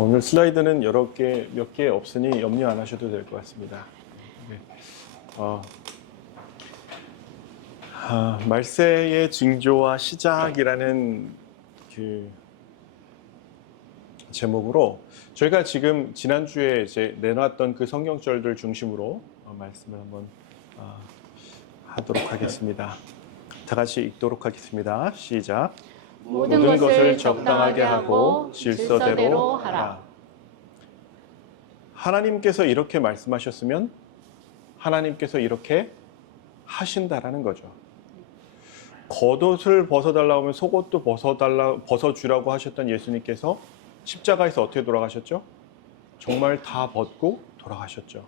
오늘 슬라이드는 여러 개, 몇 개 없으니 염려 안 하셔도 될 것 같습니다. 네. 말세의 징조와 시작이라는 그 제목으로 저희가 지금 지난주에 이제 내놨던 그 성경절들 중심으로 말씀을 한번 하도록 하겠습니다. 다 같이 읽도록 하겠습니다. 시작. 모든 것을 적당하게 하고 질서대로 하라. 하나님께서 이렇게 말씀하셨으면 하나님께서 이렇게 하신다라는 거죠. 겉옷을 벗어달라고 하면 속옷도 벗어주라고 하셨던 예수님께서 십자가에서 어떻게 돌아가셨죠? 정말 다 벗고 돌아가셨죠.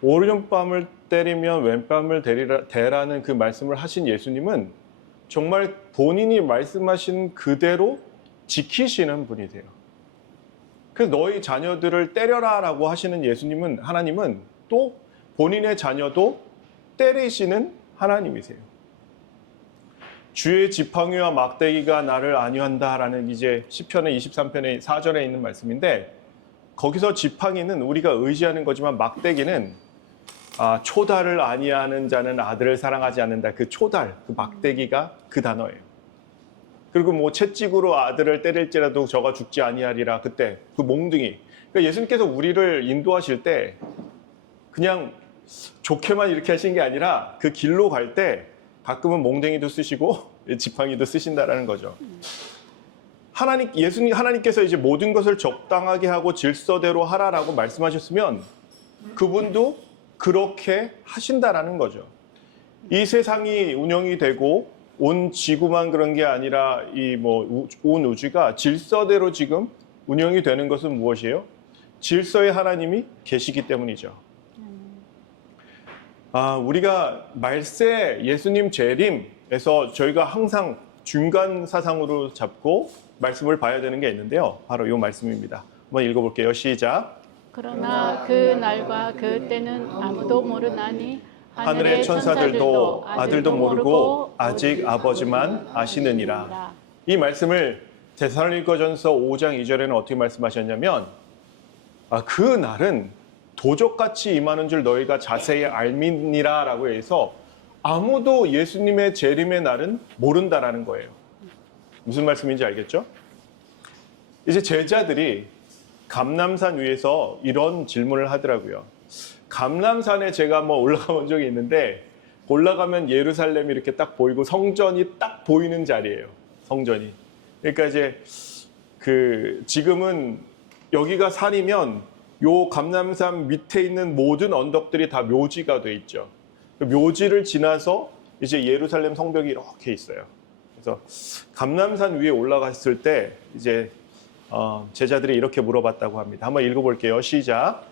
오른뺨을 때리면 왼뺨을 대라는 그 말씀을 하신 예수님은 정말 본인이 말씀하신 그대로 지키시는 분이세요. 그래서 너희 자녀들을 때려라라고 하시는 예수님은, 하나님은 또 본인의 자녀도 때리시는 하나님이세요. 주의 지팡이와 막대기가 나를 안위한다라는 이제 시편의 23편의 4절에 있는 말씀인데, 거기서 지팡이는 우리가 의지하는 거지만 막대기는 초달을 아니하는 자는 아들을 사랑하지 않는다. 그 초달, 그 막대기가 그 단어예요. 그리고 뭐 채찍으로 아들을 때릴지라도 저가 죽지 아니하리라. 그때 그 몽둥이. 그러니까 예수님께서 우리를 인도하실 때 그냥 좋게만 이렇게 하신 게 아니라 그 길로 갈 때 가끔은 몽둥이도 쓰시고 지팡이도 쓰신다라는 거죠. 하나님께서 이제 모든 것을 적당하게 하고 질서대로 하라라고 말씀하셨으면 그분도 그렇게 하신다라는 거죠. 이 세상이 운영이 되고 온 지구만 그런 게 아니라 온 우주가 질서대로 지금 운영이 되는 것은 무엇이에요? 질서의 하나님이 계시기 때문이죠. 우리가 말세 예수님 재림에서 저희가 항상 중간 사상으로 잡고 말씀을 봐야 되는 게 있는데요. 바로 이 말씀입니다. 한번 읽어볼게요. 시작. 그러나 그 날과 그 때는 아무도 모르나니 하늘의 천사들도 아들도 모르고 아직 아버지만 아시느니라. 이 말씀을 데살로니가전서 5장 2절에는 어떻게 말씀하셨냐면 그 날은 도적같이 임하는 줄 너희가 자세히 알미니라 라고 해서 아무도 예수님의 재림의 날은 모른다라는 거예요. 무슨 말씀인지 알겠죠? 이제 제자들이 감람산 위에서 이런 질문을 하더라고요. 감람산에 제가 올라가 본 적이 있는데 올라가면 예루살렘이 이렇게 딱 보이고 성전이 딱 보이는 자리예요. 성전이. 그러니까 이제 지금은 여기가 산이면 요 감람산 밑에 있는 모든 언덕들이 다 묘지가 돼 있죠. 그 묘지를 지나서 이제 예루살렘 성벽이 이렇게 있어요. 그래서 감람산 위에 올라갔을 때 이제 제자들이 이렇게 물어봤다고 합니다. 한번 읽어볼게요. 시작.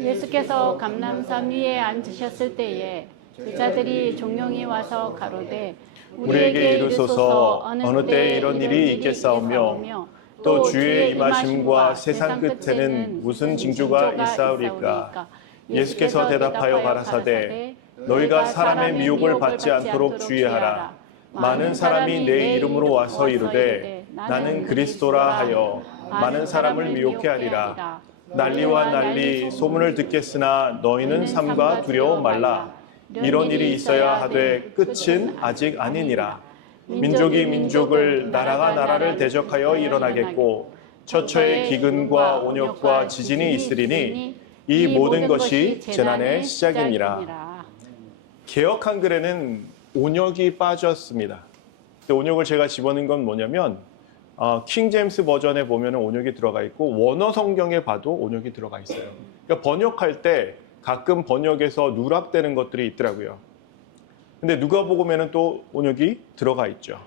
예수께서 감람산 위에 앉으셨을 때에 제자들이 종용이 와서 가로되 우리에게 이르소서 어느 때에 이런 일이 있겠사오며 또 주의 임하심과 세상 끝에는 무슨 징조가 있사오리까. 예수께서 대답하여 가라사대 너희가 사람의 미혹을 받지 않도록 주의하라. 많은 사람이 내 이름으로 와서 이르되 나는 그리스도라 하여 많은 사람을 미혹해 하리라. 난리와 난리 소문을 듣겠으나 너희는 삼가 두려워 말라. 이런 일이 있어야 하되 끝은 아직 아니니라. 민족이 민족을 나라가 나라를 대적하여 일어나겠고 처처에 기근과 온역과 지진이 있으리니 이 모든 것이 재난의 시작이니라. 개역 한글에는 온역이 빠졌습니다. 온역을 제가 집어넣은 건 뭐냐면 킹 제임스 버전에 보면 온역이 들어가 있고 원어 성경에 봐도 온역이 들어가 있어요. 그러니까 번역할 때 가끔 번역에서 누락되는 것들이 있더라고요. 근데 누가복음에는 또 온역이 들어가 있죠.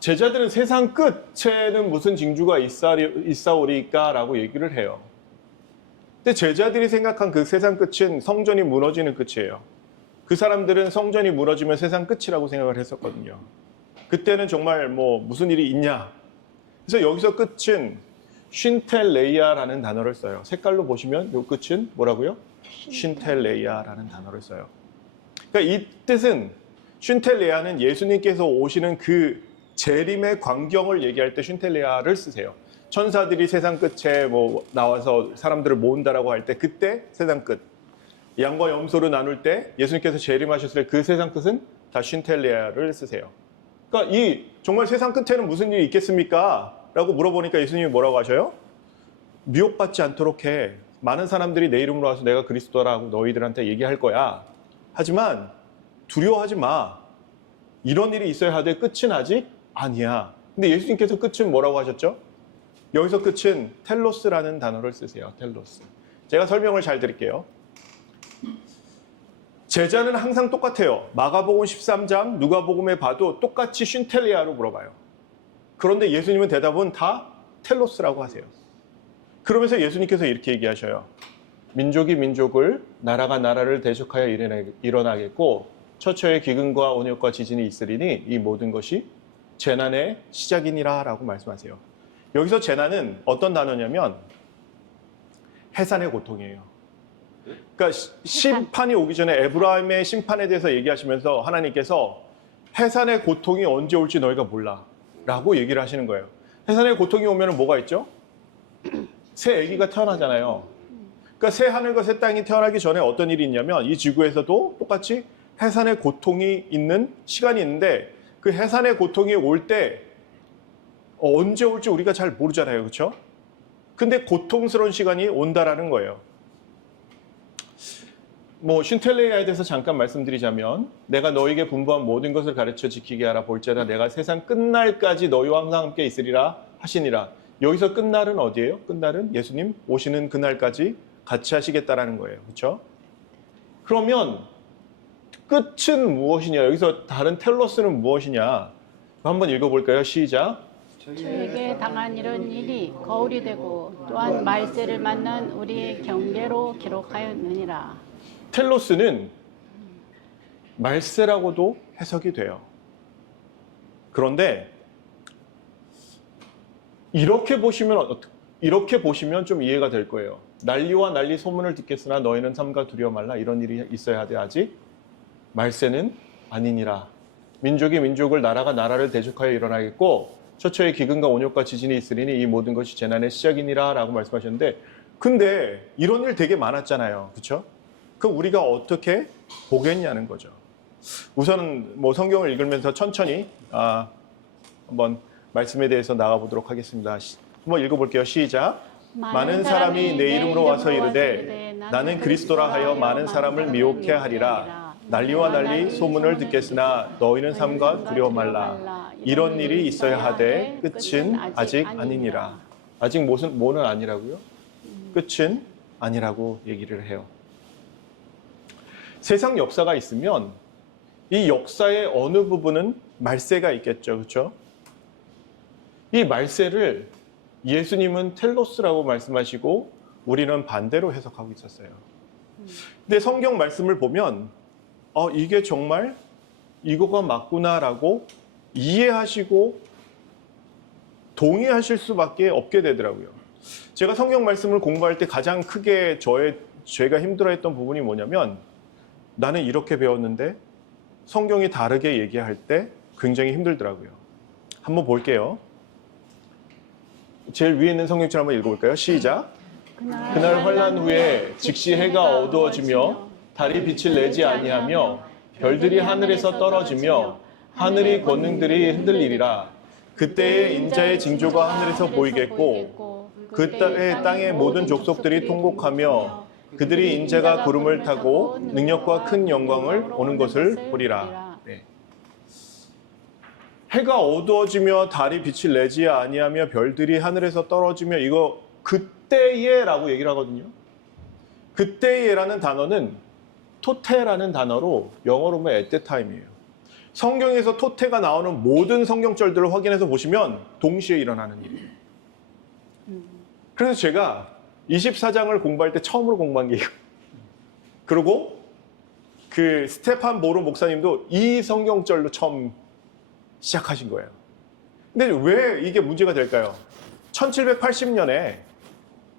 제자들은 세상 끝에는 무슨 징조가 있사오리까라고 얘기를 해요. 근데 제자들이 생각한 그 세상 끝은 성전이 무너지는 끝이에요. 그 사람들은 성전이 무너지면 세상 끝이라고 생각을 했었거든요. 그때는 정말 무슨 일이 있냐. 그래서 여기서 끝은 쉰텔레이아라는 단어를 써요. 색깔로 보시면 이 끝은 뭐라고요? 쉰텔레이아라는 단어를 써요. 그러니까 이 뜻은 쉰텔레이아는 예수님께서 오시는 그 재림의 광경을 얘기할 때 쉰텔레아를 쓰세요. 천사들이 세상 끝에 뭐 나와서 사람들을 모은다라고 할 때 그때 세상 끝. 양과 염소를 나눌 때 예수님께서 재림하셨을 때 그 세상 끝은 다 쉰텔레아를 쓰세요. 그러니까 이 정말 세상 끝에는 무슨 일이 있겠습니까? 라고 물어보니까 예수님이 뭐라고 하셔요? 미혹받지 않도록 해. 많은 사람들이 내 이름으로 와서 내가 그리스도라고 너희들한테 얘기할 거야. 하지만 두려워하지 마. 이런 일이 있어야 하되 끝은 아직 아니야. 근데 예수님께서 끝은 뭐라고 하셨죠? 여기서 끝은 텔로스라는 단어를 쓰세요. 텔로스. 제가 설명을 잘 드릴게요. 제자는 항상 똑같아요. 마가복음 13장, 누가복음에 봐도 똑같이 쉰텔레아로 물어봐요. 그런데 예수님은 대답은 다 텔로스라고 하세요. 그러면서 예수님께서 이렇게 얘기하셔요. 민족이 민족을, 나라가 나라를 대적하여 일어나겠고 처처의 기근과 온역과 지진이 있으리니 이 모든 것이 재난의 시작이니라 라고 말씀하세요. 여기서 재난은 어떤 단어냐면 해산의 고통이에요. 그러니까 심판이 오기 전에 에브라임의 심판에 대해서 얘기하시면서 하나님께서 해산의 고통이 언제 올지 너희가 몰라 라고 얘기를 하시는 거예요. 해산의 고통이 오면 뭐가 있죠? 새 아기가 태어나잖아요. 그러니까 새 하늘과 새 땅이 태어나기 전에 어떤 일이 있냐면 이 지구에서도 똑같이 해산의 고통이 있는 시간이 있는데 그 해산의 고통이 올 때 언제 올지 우리가 잘 모르잖아요. 그렇죠? 근데 고통스러운 시간이 온다라는 거예요. 뭐 쉰텔레아에 대해서 잠깐 말씀드리자면 내가 너에게 분부한 모든 것을 가르쳐 지키게 하라. 볼지어다 내가 세상 끝날까지 너희와 항상 함께 있으리라 하시니라. 여기서 끝날은 어디예요? 끝날은 예수님 오시는 그날까지 같이 하시겠다라는 거예요. 그렇죠? 그러면 끝은 무엇이냐? 여기서 다른 텔로스는 무엇이냐? 한번 읽어볼까요? 시작. 저에게 당한 이런 일이 거울이 되고 또한 말세를 만난 우리의 경계로 기록하였느니라. 텔로스는 말세라고도 해석이 돼요. 그런데 이렇게 보시면 좀 이해가 될 거예요. 난리와 난리 소문을 듣겠으나 너희는 삼가 두려워 말라. 이런 일이 있어야 하되 아직 말세는 아니니라. 민족이 민족을, 나라가 나라를 대적하여 일어나겠고 처처의 기근과 온역과 지진이 있으리니 이 모든 것이 재난의 시작이니라 라고 말씀하셨는데 근데 이런 일 되게 많았잖아요. 그렇죠? 그럼 우리가 어떻게 보겠냐는 거죠. 우선 뭐 성경을 읽으면서 천천히 한번 말씀에 대해서 나가보도록 하겠습니다. 한번 읽어볼게요. 시작. 많은 사람이 내 이름으로 와서 이르되 나는 그리스도라 하여 많은 사람을 미혹해 하리라. 난리와 난리 소문을 듣겠으나 너희는 삼가 두려워 말라. 이런 일이 있어야 하되 끝은 아직 아니니라. 아직 뭐는 아니라고요? 끝은 아니라고 얘기를 해요. 세상 역사가 있으면 이 역사의 어느 부분은 말세가 있겠죠. 그렇죠? 이 말세를 예수님은 텔로스라고 말씀하시고 우리는 반대로 해석하고 있었어요. 근데 성경 말씀을 보면 이게 정말 이거가 맞구나라고 이해하시고 동의하실 수밖에 없게 되더라고요. 제가 성경 말씀을 공부할 때 가장 크게 제가 힘들어했던 부분이 뭐냐면 나는 이렇게 배웠는데 성경이 다르게 얘기할 때 굉장히 힘들더라고요. 한번 볼게요. 제일 위에 있는 성경책 한번 읽어볼까요? 시작. 그날 환난 후에 즉시 해가 어두워지며 달이 빛을 내지 아니하며 별들이 하늘에서 떨어지며 하늘의 권능들이 흔들리리라. 그때에 인자의 징조가 하늘에서 보이겠고 그때에 땅의 모든 족속들이 통곡하며 그들이 인자가 구름을 타고 능력과 큰 영광을 오는 것을 보리라. 네. 해가 어두워지며 달이 빛을 내지 아니하며 별들이 하늘에서 떨어지며 이거 그때에라고 얘기를 하거든요. 그때에라는 단어는 토테라는 단어로 영어로 보면 at the time이에요. 성경에서 토테가 나오는 모든 성경절들을 확인해서 보시면 동시에 일어나는 일이에요. 그래서 제가 24장을 공부할 때 처음으로 공부한 게 이거. 그리고 그 스테판 보로 목사님도 이 성경절로 처음 시작하신 거예요. 근데 왜 이게 문제가 될까요? 1780년에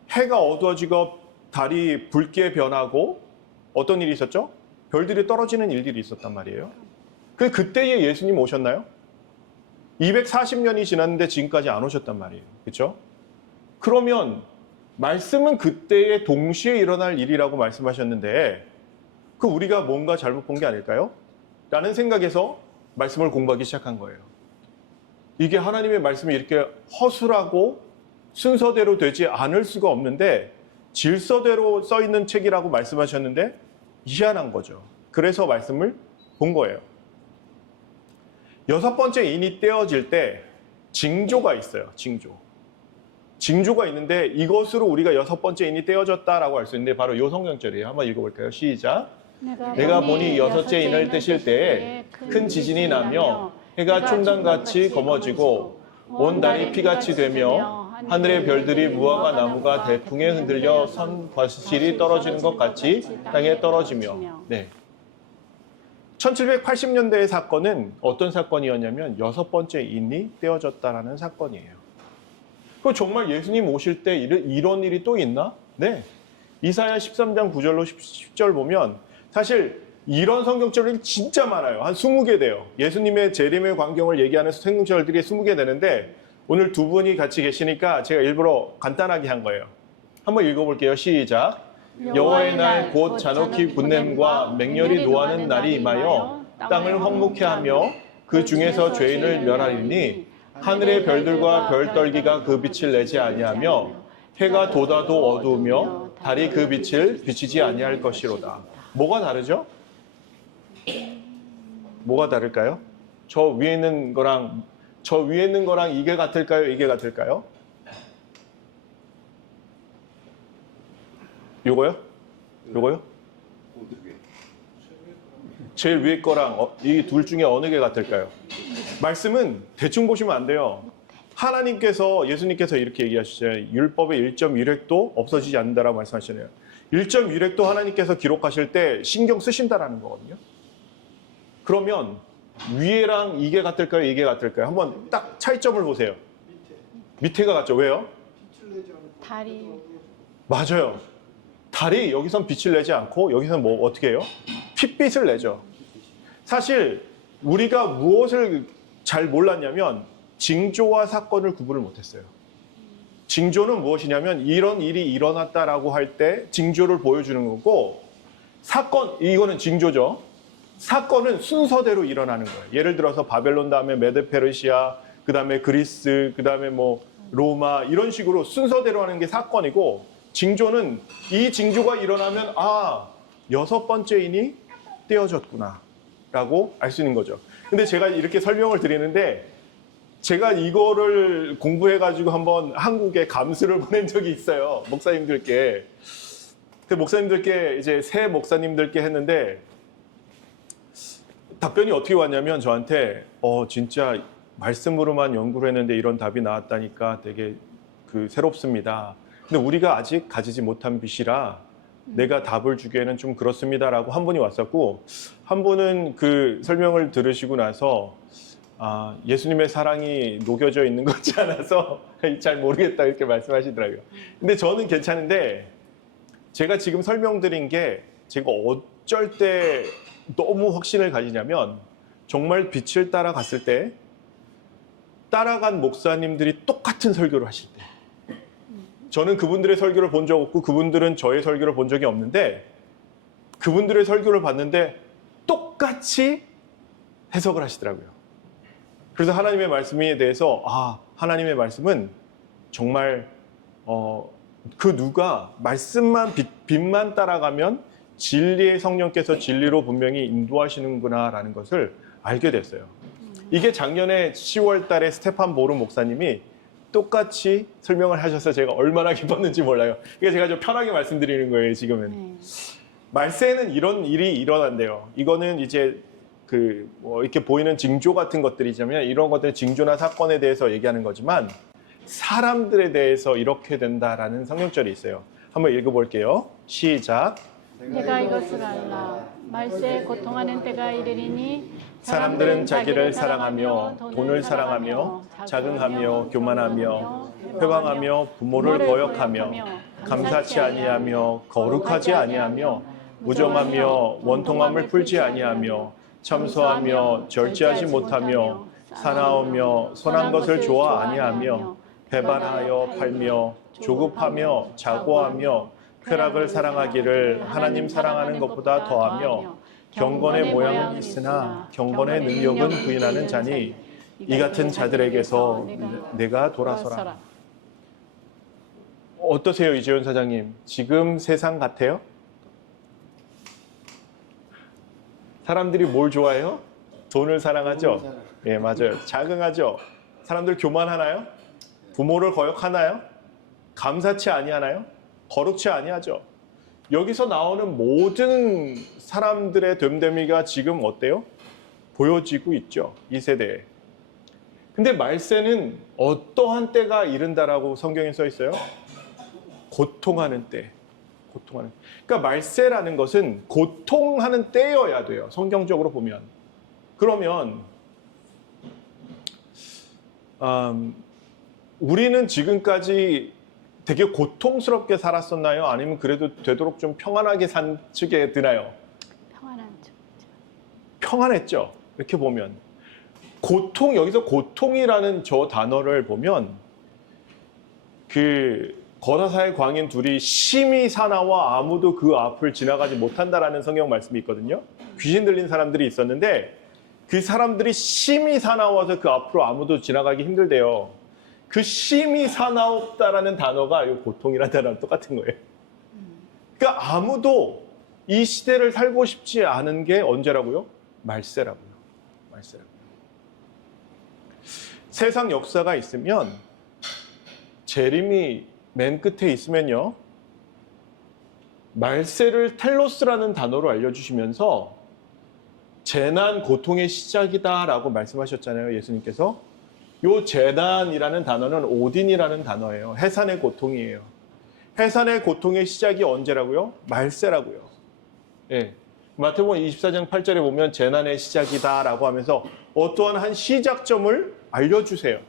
해가 어두워지고 달이 붉게 변하고 어떤 일이 있었죠? 별들이 떨어지는 일들이 있었단 말이에요. 그때에 예수님 오셨나요? 240년이 지났는데 지금까지 안 오셨단 말이에요. 그렇죠? 그러면 말씀은 그때에 동시에 일어날 일이라고 말씀하셨는데 그 우리가 뭔가 잘못 본 게 아닐까요? 라는 생각에서 말씀을 공부하기 시작한 거예요. 이게 하나님의 말씀이 이렇게 허술하고 순서대로 되지 않을 수가 없는데 질서대로 써 있는 책이라고 말씀하셨는데 희한한 거죠. 그래서 말씀을 본 거예요. 6번째 인이 떼어질 때 징조가 있어요. 징조가 있는데 이것으로 우리가 6번째 인이 떼어졌다라고 할 수 있는데 바로 요 성경절이에요. 한번 읽어볼까요? 시작. 내가 보니 6째 인을 떼실 때에 큰 지진이 나며 해가 총단같이 검어지고 온 달이 피같이 되며 하늘의 별들이 무화과 나무가 대풍에 흔들려 선 과실이 떨어지는 것 같이 땅에 떨어지며. 네. 1780년대의 사건은 어떤 사건이었냐면 6번째 인이 떼어졌다라는 사건이에요. 그 정말 예수님 오실 때 이런 일이 또 있나? 네. 이사야 13장 9절로 10절 보면 사실 이런 성경절이 진짜 많아요. 한 20개 돼요. 예수님의 재림의 광경을 얘기하는 성경절들이 20개 되는데 오늘 두 분이 같이 계시니까 제가 일부러 간단하게 한 거예요. 한번 읽어볼게요. 시작. 여호와의 날 곧 잔혹히 분냄과 맹렬히 노하는 날이 임하여 땅을 황무케 하며 그 중에서 죄인을 멸하리니 하늘의 별들과 별떨기가 그 빛을 내지 아니하며 해가 돋아도 어두우며 달이 그 빛을 비치지 아니할 것이로다. 뭐가 다르죠? 뭐가 다를까요? 저 위에 있는 거랑 이게 같을까요? 이게 같을까요? 요거요? 제일 위에 거랑 이 둘 중에 어느 게 같을까요? 말씀은 대충 보시면 안 돼요. 하나님께서, 예수님께서 이렇게 얘기하시잖아요. 율법의 1.1획도 없어지지 않는다라고 말씀하시네요. 1.1획도 하나님께서 기록하실 때 신경 쓰신다라는 거거든요. 그러면 위에랑 이게 같을까요? 이게 같을까요? 한번 딱 차이점을 보세요. 밑에가 같죠? 왜요? 달이 맞아요. 달이 여기선 빛을 내지 않고 여기선 뭐 어떻게 해요? 핏빛을 내죠. 사실 우리가 무엇을 잘 몰랐냐면 징조와 사건을 구분을 못했어요. 징조는 무엇이냐면 이런 일이 일어났다라고 할 때 징조를 보여주는 거고 사건, 이거는 징조죠. 사건은 순서대로 일어나는 거예요. 예를 들어서 바벨론 다음에 메데페르시아, 그 다음에 그리스, 그 다음에 뭐 로마 이런 식으로 순서대로 하는 게 사건이고 징조는 이 징조가 일어나면 6번째 인이 떼어졌구나 라고 알 수 있는 거죠. 근데 제가 이렇게 설명을 드리는데 제가 이거를 공부해가지고 한번 한국에 감수를 보낸 적이 있어요. 목사님들께. 그 목사님들께 이제 새 목사님들께 했는데 답변이 어떻게 왔냐면 저한테 진짜 말씀으로만 연구를 했는데 이런 답이 나왔다니까 되게 새롭습니다. 근데 우리가 아직 가지지 못한 빛이라 내가 답을 주기에는 좀 그렇습니다라고 한 분이 왔었고 한 분은 그 설명을 들으시고 나서 예수님의 사랑이 녹여져 있는 것 같지 않아서 잘 모르겠다 이렇게 말씀하시더라고요. 근데 저는 괜찮은데 제가 지금 설명드린 게 제가 어쩔 때 너무 확신을 가지냐면 정말 빛을 따라갔을 때 따라간 목사님들이 똑같은 설교를 하실 때 저는 그분들의 설교를 본 적 없고 그분들은 저의 설교를 본 적이 없는데 그분들의 설교를 봤는데 똑같이 해석을 하시더라고요. 그래서 하나님의 말씀에 대해서 하나님의 말씀은 정말 그 누가 말씀만 빛만 따라가면 진리의 성령께서 진리로 분명히 인도하시는구나라는 것을 알게 됐어요. 이게 작년에 10월 달에 스테판 보름 목사님이 똑같이 설명을 하셔서 제가 얼마나 기뻤는지 몰라요. 그러니까 제가 좀 편하게 말씀드리는 거예요, 지금은. 말세에는 이런 일이 일어난대요. 이거는 이제 이렇게 보이는 징조 같은 것들이자면 이런 것들의 징조나 사건에 대해서 얘기하는 거지만 사람들에 대해서 이렇게 된다라는 성경절이 있어요. 한번 읽어볼게요. 시작. 내가 이것을 알라. 말세에 고통하는 때가 이르리니 사람들은 자기를 사랑하며 돈을 사랑하며 자긍하며 교만하며 회방하며 부모를 거역하며 감사치 아니하며 거룩하지 아니하며 무정하며 원통함을 풀지 아니하며 참소하며 절제하지 못하며 사나우며 선한 것을 좋아 아니하며 배반하여 팔며 조급하며 자고하며 쾌락을 사랑하기를 하나님 사랑하는 것보다 더하며 경건의 모양은 있으나 경건의 능력은 부인하는 자니 이 같은 자들에게서 내가 돌아서라. 어떠세요, 이재훈 사장님? 지금 세상 같아요? 사람들이 뭘 좋아해요? 돈을 사랑하죠? 예, 맞아요. 자긍하죠? 사람들 교만하나요? 부모를 거역하나요? 감사치 아니하나요? 거룩치 아니하죠? 여기서 나오는 모든 사람들의 됨됨이가 지금 어때요? 보여지고 있죠, 이 세대에. 근데 말세는 어떠한 때가 이른다라고 성경에 써 있어요? 고통하는 때. 고통하는. 그러니까 말세라는 것은 고통하는 때여야 돼요, 성경적으로 보면. 그러면 우리는 지금까지 되게 고통스럽게 살았었나요? 아니면 그래도 되도록 좀 평안하게 산 측에 드나요? 평안했죠. 이렇게 보면. 고통, 여기서 고통이라는 저 단어를 보면 그 거사사의 광인 둘이 심히 사나와 아무도 그 앞을 지나가지 못한다라는 성경 말씀이 있거든요. 귀신 들린 사람들이 있었는데 그 사람들이 심히 사나워서 그 앞으로 아무도 지나가기 힘들대요. 그 심히 사나웠다라는 단어가 이 고통이라는 단어랑 똑같은 거예요. 그러니까 아무도 이 시대를 살고 싶지 않은 게 언제라고요? 말세라고요. 말세라고요. 세상 역사가 있으면 재림이 맨 끝에 있으면요, 말세를 텔로스라는 단어로 알려주시면서 재난, 고통의 시작이다라고 말씀하셨잖아요, 예수님께서. 요 재난이라는 단어는 오딘이라는 단어예요. 해산의 고통이에요. 해산의 고통의 시작이 언제라고요? 말세라고요. 예. 마태복음 24장 8절에 보면 재난의 시작이다라고 하면서 어떠한 한 시작점을 알려주세요.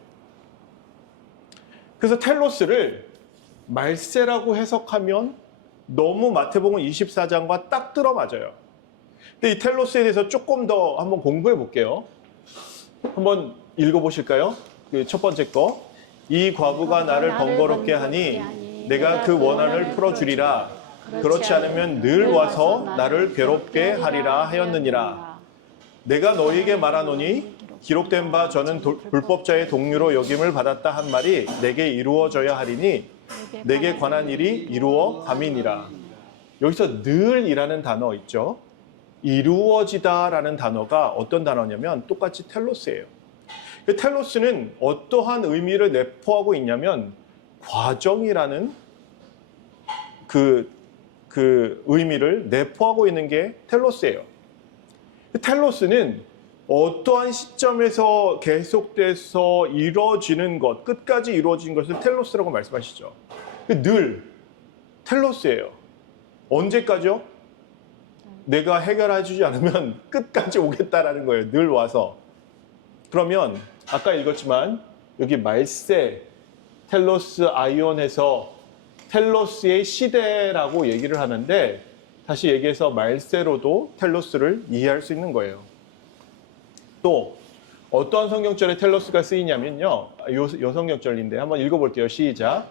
그래서 텔로스를 말세라고 해석하면 너무 마태복음 24장과 딱 들어맞아요. 근데 이 텔로스에 대해서 조금 더 한번 공부해 볼게요. 한번 읽어보실까요? 그 첫 번째 거. 이 과부가 나를 번거롭게 하니 내가 그 원한을 풀어주리라. 그렇지 않으면 늘 와서 나를 괴롭게 하리라 하였느니라. 내가 너희에게 말하노니 기록된 바 저는 불법자의 동료로 여김을 받았다 한 말이 내게 이루어져야 하리니 내게 관한 일이 이루어 감이니라. 여기서 늘이라는 단어 있죠. 이루어지다라는 단어가 어떤 단어냐면 똑같이 텔로스예요. 텔로스는 어떠한 의미를 내포하고 있냐면 과정이라는 그 의미를 내포하고 있는 게 텔로스예요. 텔로스는 어떠한 시점에서 계속돼서 이루어지는 것, 끝까지 이루어진 것을 텔로스라고 말씀하시죠. 늘 텔로스예요. 언제까지요? 내가 해결해주지 않으면 끝까지 오겠다라는 거예요. 늘 와서. 그러면 아까 읽었지만 여기 말세, 텔로스 아이온에서 텔로스의 시대라고 얘기를 하는데 다시 얘기해서 말세로도 텔로스를 이해할 수 있는 거예요. 또 어떠한 성경절에 텔로스가 쓰이냐면요. 요 성경절인데 한번 읽어볼게요. 시작.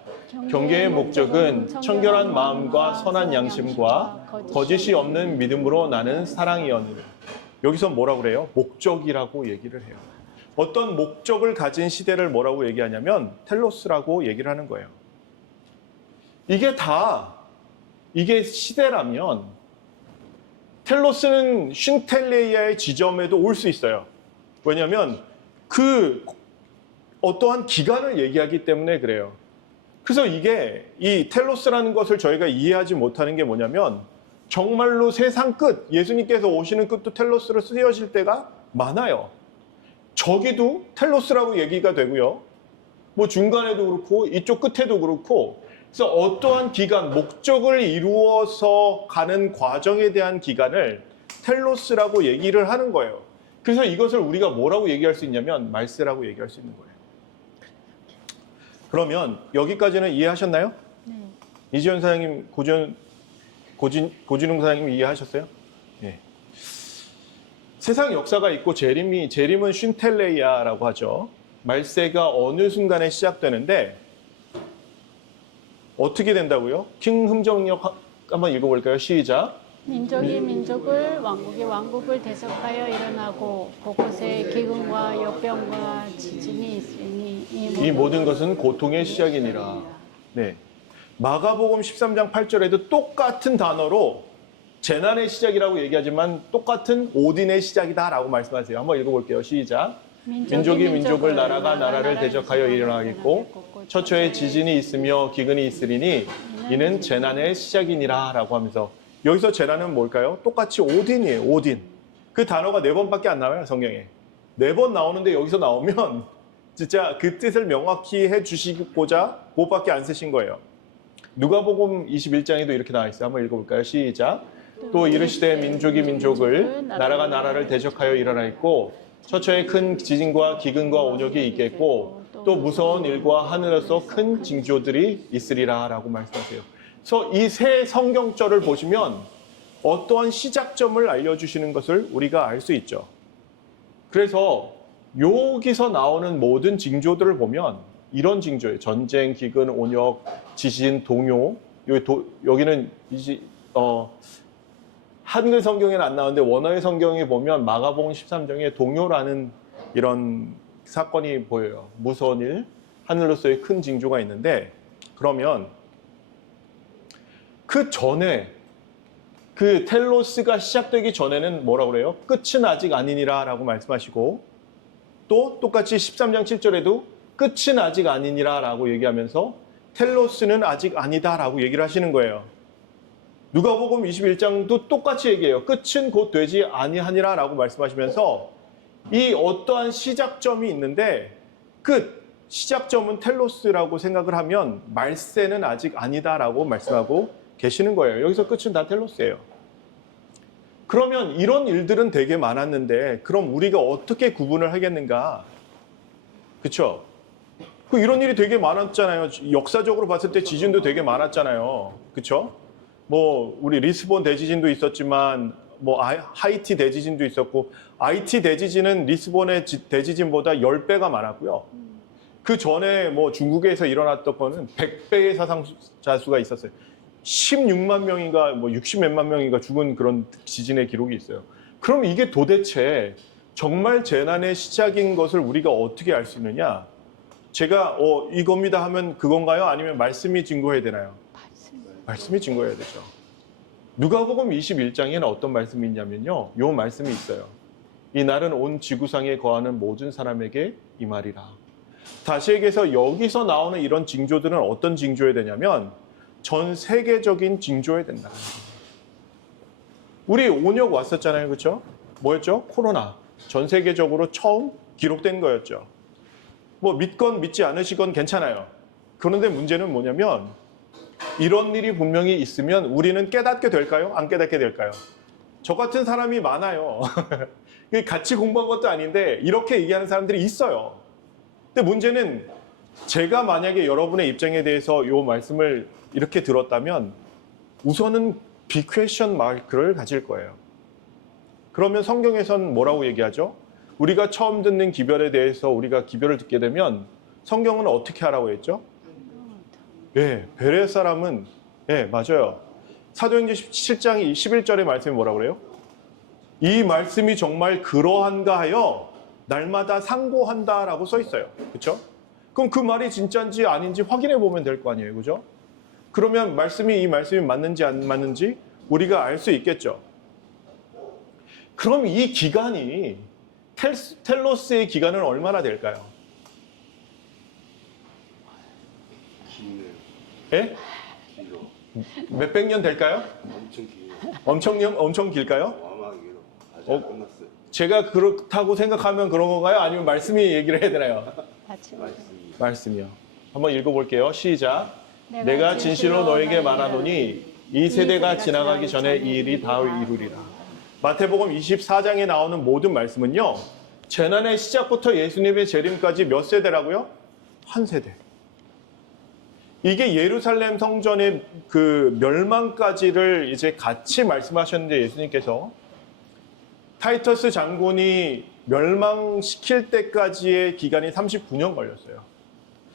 경계의 목적은 청결한 마음과 선한 양심과 거짓이 없는 믿음으로 나는 사랑이었느니. 여기서 뭐라고 그래요? 목적이라고 얘기를 해요. 어떤 목적을 가진 시대를 뭐라고 얘기하냐면 텔로스라고 얘기를 하는 거예요. 이게 시대라면 텔로스는 쉰텔레이아의 지점에도 올 수 있어요. 왜냐하면 그 어떠한 기간을 얘기하기 때문에 그래요. 그래서 이 텔로스라는 것을 저희가 이해하지 못하는 게 뭐냐면 정말로 세상 끝, 예수님께서 오시는 끝도 텔로스로 쓰여질 때가 많아요. 저기도 텔로스라고 얘기가 되고요. 뭐 중간에도 그렇고 이쪽 끝에도 그렇고, 그래서 어떠한 기간, 목적을 이루어서 가는 과정에 대한 기간을 텔로스라고 얘기를 하는 거예요. 그래서 이것을 우리가 뭐라고 얘기할 수 있냐면 말세라고 얘기할 수 있는 거예요. 그러면 여기까지는 이해하셨나요? 네. 이지현 사장님, 고진웅 사장님 이해하셨어요? 네. 세상 역사가 있고 재림은 쉰텔레이아라고 하죠. 말세가 어느 순간에 시작되는데 어떻게 된다고요? 킹 흠정역 한번 읽어볼까요? 시작. 민족이 민족을 왕국이 왕국을 대적하여 일어나고 곳곳에 기근과 역병과 지진이 있으니 이 모든 것은 고통의 시작이니라. 네. 마가복음 13장 8절에도 똑같은 단어로 재난의 시작이라고 얘기하지만 똑같은 오딘의 시작이다라고 말씀하세요. 한번 읽어볼게요. 시작. 민족이 민족을 나라가 나라를 대적하여 일어나겠고 처처에 지진이 있으며 기근이 있으리니 이는 재난의 시작이니라 라고 하면서 여기서 재난은 뭘까요? 똑같이 오딘이에요. 오딘. 그 단어가 4번밖에 안 나와요. 성경에. 4번 나오는데 여기서 나오면 진짜 그 뜻을 명확히 해주시고자 그것밖에 안 쓰신 거예요. 누가복음 21장에도 이렇게 나와 있어요. 한번 읽어볼까요? 시작. 또 이르시되 민족이 민족을 나라가 나라를 대적하여 일어나 있고 처처에 큰 지진과 기근과 온역이 있겠고 또 무서운 일과 하늘에서 큰 징조들이 있으리라 라고 말씀하세요. 그래서 이 세 성경절을 보시면 어떠한 시작점을 알려주시는 것을 우리가 알 수 있죠. 그래서 여기서 나오는 모든 징조들을 보면 이런 징조예요. 전쟁, 기근, 온역, 지진, 동요. 여기는 한글 성경에는 안 나오는데 원어의 성경에 보면 마가복음 13장에 동요라는 이런 사건이 보여요. 무서운 일, 하늘로서의 큰 징조가 있는데 그러면 그 전에 그 텔로스가 시작되기 전에는 뭐라고 그래요? 끝은 아직 아니니라 라고 말씀하시고 또 똑같이 13장 7절에도 끝은 아직 아니니라 라고 얘기하면서 텔로스는 아직 아니다 라고 얘기를 하시는 거예요. 누가복음 21장도 똑같이 얘기해요. 끝은 곧 되지 아니하니라 라고 말씀하시면서 이 어떠한 시작점이 있는데 끝, 시작점은 텔로스라고 생각을 하면 말세는 아직 아니다라고 말씀하고 계시는 거예요. 여기서 끝은 다 텔로스예요. 그러면 이런 일들은 되게 많았는데 그럼 우리가 어떻게 구분을 하겠는가? 그렇죠? 이런 일이 되게 많았잖아요. 역사적으로 봤을 때 지진도 되게 많았잖아요. 그렇죠? 뭐 우리 리스본 대지진도 있었지만 뭐 하이티 대지진도 있었고 하이티 대지진은 리스본의 대지진보다 10배가 많았고요. 그 전에 뭐 중국에서 일어났던 거는 100배의 사상자 수가 있었어요. 16만 명인가 뭐 60몇만 명인가 죽은 그런 지진의 기록이 있어요. 그럼 이게 도대체 정말 재난의 시작인 것을 우리가 어떻게 알 수 있느냐? 제가 이겁니다 하면 그건가요? 아니면 말씀이 증거해야 되나요? 말씀이 증거해야 되죠. 누가복음 21장에는 어떤 말씀이 있냐면요. 요 말씀이 있어요. 이 날은 온 지구상에 거하는 모든 사람에게 이 말이라. 다시 얘기해서 여기서 나오는 이런 징조들은 어떤 징조여야 되냐면 전 세계적인 징조여야 된다. 우리 온역 왔었잖아요. 그렇죠? 뭐였죠? 코로나. 전 세계적으로 처음 기록된 거였죠. 뭐 믿건 믿지 않으시건 괜찮아요. 그런데 문제는 뭐냐면 이런 일이 분명히 있으면 우리는 깨닫게 될까요? 안 깨닫게 될까요? 저 같은 사람이 많아요. 같이 공부한 것도 아닌데 이렇게 얘기하는 사람들이 있어요. 근데 문제는 제가 만약에 여러분의 입장에 대해서 이 말씀을 이렇게 들었다면 우선은 빅퀘션 마크를 가질 거예요. 그러면 성경에서는 뭐라고 얘기하죠? 우리가 처음 듣는 기별에 대해서 우리가 기별을 듣게 되면 성경은 어떻게 하라고 했죠? 예, 베레 사람은 맞아요. 사도행전 17장 11절의 말씀이 뭐라고 그래요? 이 말씀이 정말 그러한가 하여 날마다 상고한다라고 써 있어요. 그렇죠? 그럼 그 말이 진짜인지 아닌지 확인해 보면 될 거 아니에요. 그죠? 그러면 이 말씀이 맞는지 안 맞는지 우리가 알 수 있겠죠. 그럼 이 기간이 텔로스의 기간은 얼마나 될까요? 예? 몇백 년 될까요? 엄청 길어요. 엄청 길까요? 어마어마하게 길어. 아직 안 끝났어요. 제가 그렇다고 생각하면 그런 건가요? 아니면 말씀이 얘기를 해야 되나요? 말씀이요. 한번 읽어볼게요. 시작. 내가 진실로 너에게 말하노니 이 세대가 지나가기 전에 이 일이 다 이루리라. 마태복음 24장에 나오는 모든 말씀은요. 재난의 시작부터 예수님의 재림까지 몇 세대라고요? 한 세대. 이게 예루살렘 성전의 그 멸망까지를 이제 같이 말씀하셨는데 예수님께서 타이터스 장군이 멸망시킬 때까지의 기간이 39년 걸렸어요.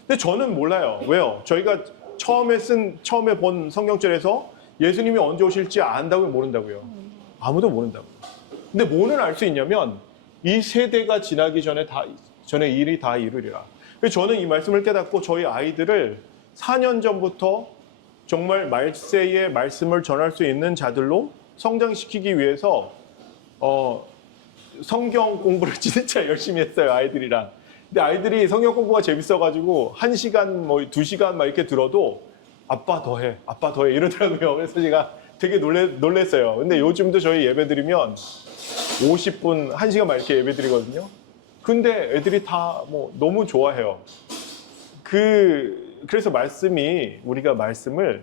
근데 저는 몰라요. 왜요? 저희가 처음에 본 성경절에서 예수님이 언제 오실지 안다고요? 모른다고요? 아무도 모른다고요. 근데 뭐는 알 수 있냐면 이 세대가 지나기 전에 일이 다 이루리라. 그래서 저는 이 말씀을 깨닫고 저희 아이들을 4년 전부터 정말 말세의 말씀을 전할 수 있는 자들로 성장시키기 위해서 성경 공부를 진짜 열심히 했어요, 아이들이랑. 근데 아이들이 성경 공부가 재밌어가지고 1시간, 뭐 2시간 막 이렇게 들어도 아빠 더 해 이러더라고요. 그래서 제가 되게 놀랬어요. 근데 요즘도 저희 예배 드리면 50분, 1시간 막 이렇게 예배 드리거든요. 근데 애들이 다 뭐 너무 좋아해요. 그래서 우리가 말씀을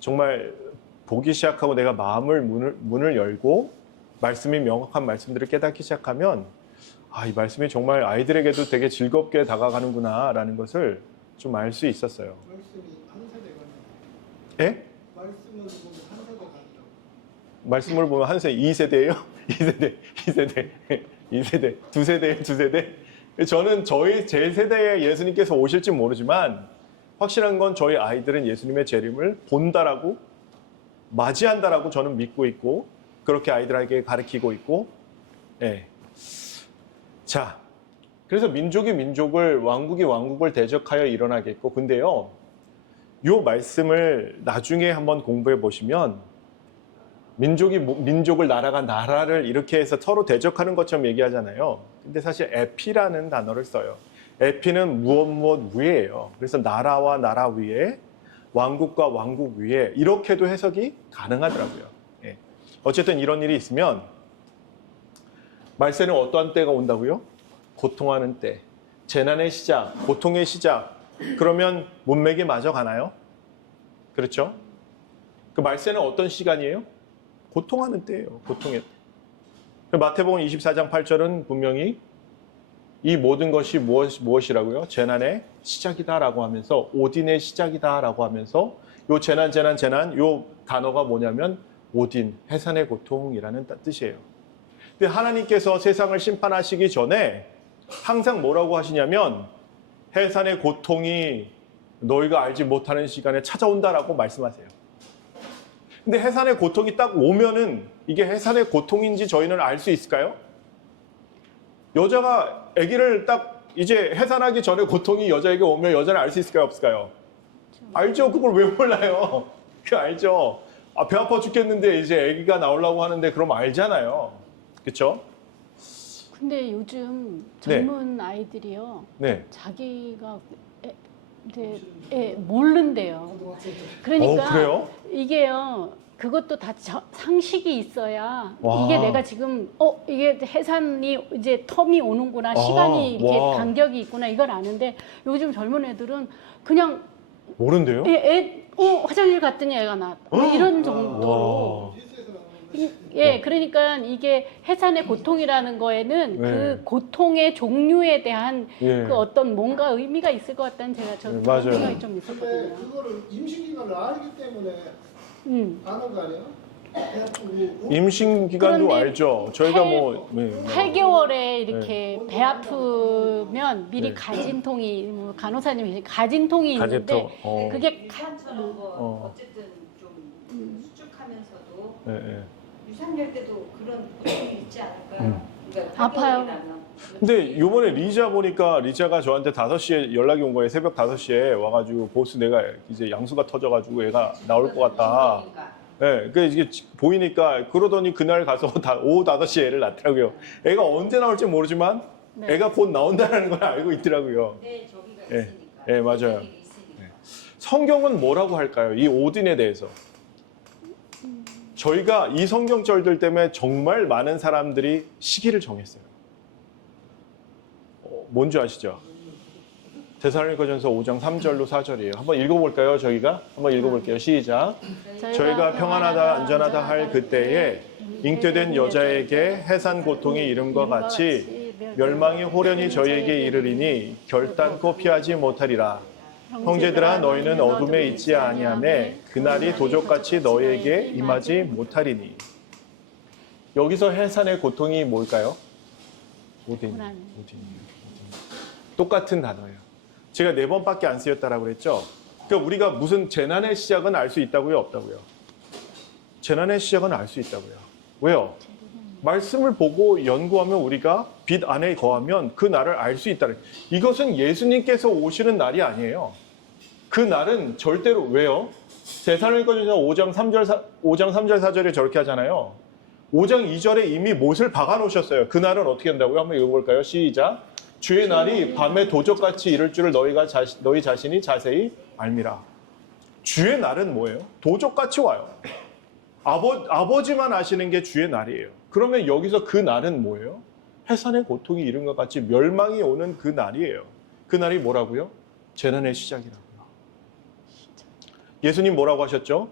정말 보기 시작하고 내가 문을 열고 말씀이 명확한 말씀들을 깨닫기 시작하면 이 말씀이 정말 아이들에게도 되게 즐겁게 다가가는구나 라는 것을 좀 알 수 있었어요. 말씀이 한 세대가 예? 말씀을 보면 한 세대가 아니라 말씀을 보면 2세대예요? 2세대, 2세대? 저는 제 세대에 예수님께서 오실지 모르지만 확실한 건 저희 아이들은 예수님의 재림을 본다라고 맞이한다라고 저는 믿고 있고 그렇게 아이들에게 가르치고 있고 자, 그래서 민족이 민족을 왕국이 왕국을 대적하여 일어나겠고 근데요 요 말씀을 나중에 한번 공부해 보시면 민족이 민족을 나라가 나라를 이렇게 해서 서로 대적하는 것처럼 얘기하잖아요. 근데 사실 에피라는 단어를 써요. 에피는 무엇 위에예요. 그래서 나라와 나라 위에 왕국과 왕국 위에 이렇게도 해석이 가능하더라고요. 어쨌든 이런 일이 있으면 말세는 어떠한 때가 온다고요? 고통하는 때, 재난의 시작, 고통의 시작. 그러면 문맥이 맞아 가나요? 그렇죠? 그 말세는 어떤 시간이에요? 고통하는 때예요. 고통의 때. 마태복음 24장 8절은 분명히 이 모든 것이 무엇이라고요? 재난의 시작이다라고 하면서 오딘의 시작이다라고 하면서 요 재난 요 단어가 뭐냐면 오딘, 해산의 고통이라는 뜻이에요. 근데 하나님께서 세상을 심판하시기 전에 항상 뭐라고 하시냐면 해산의 고통이 너희가 알지 못하는 시간에 찾아온다라고 말씀하세요. 근데 해산의 고통이 딱 오면은 이게 해산의 고통인지 저희는 알 수 있을까요? 여자가 아기를 딱 이제 해산하기 전에 고통이 여자에게 오면 여자는 알 수 있을까요? 없을까요? 알죠. 그걸 왜 몰라요? 그 알죠. 배 아파 죽겠는데 이제 아기가 나오려고 하는데 그럼 알잖아요. 그렇죠? 근데 요즘 젊은 아이들이요. 네. 자기가 모른대요. 그러니까 그래요? 이게요. 그것도 다 상식이 있어야 와. 이게 내가 지금 이게 해산이 이제 텀이 오는구나 시간이 이렇게 와. 간격이 있구나 이걸 아는데 요즘 젊은 애들은 그냥 모른대요? 화장실 갔더니 애가 나왔다 이런 정도로 그러니까 이게 해산의 고통이라는 거에는 그 고통의 종류에 대한 그 어떤 뭔가 의미가 있을 것 같다는 저는 맞아요. 생각이 좀 근데 있었거든요. 그거를 임신기간을 알기 때문에 하는 거 아니에요? 임신 기간도 그런데 알죠. 저희가 8개월에 이렇게 배 아프면 미리 가진통이 간호사님이 가진통이 있는데 그게 유산처럼 어쨌든 좀 수축하면서도 유산될 때도 그런 고통이 있지 않을까요? 그러니까 아파요. 근데 요번에 리자가 저한테 5시에 연락이 온 거예요. 새벽 5시에 와가지고 보스 내가 이제 양수가 터져가지고 애가 나올 것 같다. 그 이게 보이니까 그러더니 그날 가서 오후 5시에 애를 낳더라고요. 애가 언제 나올지 모르지만 애가 곧 나온다는 걸 알고 있더라고요. 네, 저기가 있으니까. 맞아요. 성경은 뭐라고 할까요? 이 오딘에 대해서. 저희가 이 성경절들 때문에 정말 많은 사람들이 시기를 정했어요. 뭔지 아시죠? 데살로니가전서 5장 3절로 4절이에요. 한번 읽어볼까요? 저희가 한번 읽어볼게요. 시작. 저희가 평안하다 안전하다 할 그때에 잉태된 여자에게 해산 고통이 이름과 같이 멸망이 호련히 저희에게 이르리니 결단코 피하지 못하리라. 형제들아 너희는 어둠에 있지 아니하매 그날이 도적같이 너희에게 임하지 못하리니. 여기서 해산의 고통이 뭘까요? 오딘. 고난. 똑같은 단어예요. 제가 4번밖에 안 쓰였다라고 그랬죠? 그러니까 우리가 무슨 재난의 시작은 알 수 있다고요? 없다고요? 재난의 시작은 알 수 있다고요. 왜요? 말씀을 보고 연구하면 우리가 빛 안에 거하면 그 날을 알 수 있다는. 이것은 예수님께서 오시는 날이 아니에요. 그 날은 절대로 왜요? 데살로니가전서 5장 3절 4절에 저렇게 하잖아요. 5장 2절에 이미 못을 박아 놓으셨어요. 그 날은 어떻게 한다고요? 한번 읽어볼까요? 시작. 주의 날이 밤에 도적같이 이를 줄을 너희 자신이 자세히 알미라. 주의 날은 뭐예요? 도적같이 와요. 아버지만 아시는 게 주의 날이에요. 그러면 여기서 그 날은 뭐예요? 해산의 고통이 이른 것 같이 멸망이 오는 그 날이에요. 그 날이 뭐라고요? 재난의 시작이라고요. 예수님 뭐라고 하셨죠?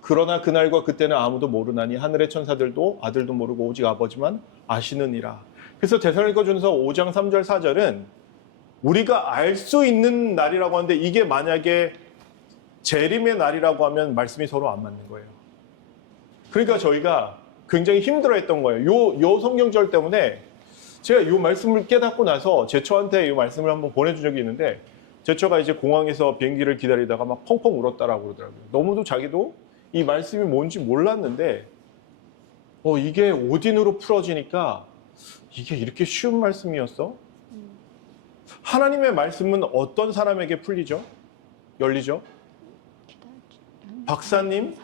그러나 그날과 그때는 아무도 모르나니 하늘의 천사들도 아들도 모르고 오직 아버지만 아시느니라. 그래서 데살로니가전서 5장 3절 4절은 우리가 알 수 있는 날이라고 하는데 이게 만약에 재림의 날이라고 하면 말씀이 서로 안 맞는 거예요. 그러니까 저희가 굉장히 힘들어했던 거예요. 요 성경절 때문에 제가 요 말씀을 깨닫고 나서 제처한테 이 말씀을 한번 보내준 적이 있는데 제처가 이제 공항에서 비행기를 기다리다가 막 펑펑 울었다라고 그러더라고요. 너무도 자기도 이 말씀이 뭔지 몰랐는데 이게 오딘으로 풀어지니까 이게 이렇게 쉬운 말씀이었어? 하나님의 말씀은 어떤 사람에게 풀리죠? 열리죠? 박사님?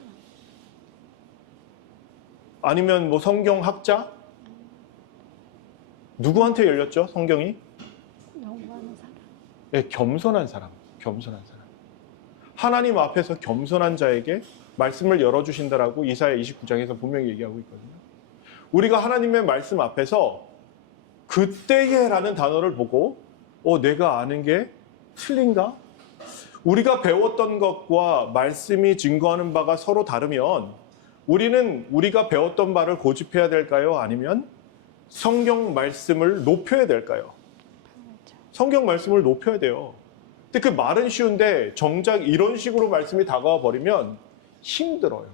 아니면 뭐 성경학자? 누구한테 열렸죠? 성경이? 연구하는 사람. 네, 겸손한 사람. 하나님 앞에서 겸손한 자에게 말씀을 열어주신다라고 이사야 29장에서 분명히 얘기하고 있거든요. 우리가 하나님의 말씀 앞에서 그때에라는 단어를 보고 내가 아는 게 틀린가? 우리가 배웠던 것과 말씀이 증거하는 바가 서로 다르면 우리는 우리가 배웠던 바를 고집해야 될까요? 아니면 성경 말씀을 높여야 될까요? 성경 말씀을 높여야 돼요. 근데 그 말은 쉬운데 정작 이런 식으로 말씀이 다가와 버리면 힘들어요.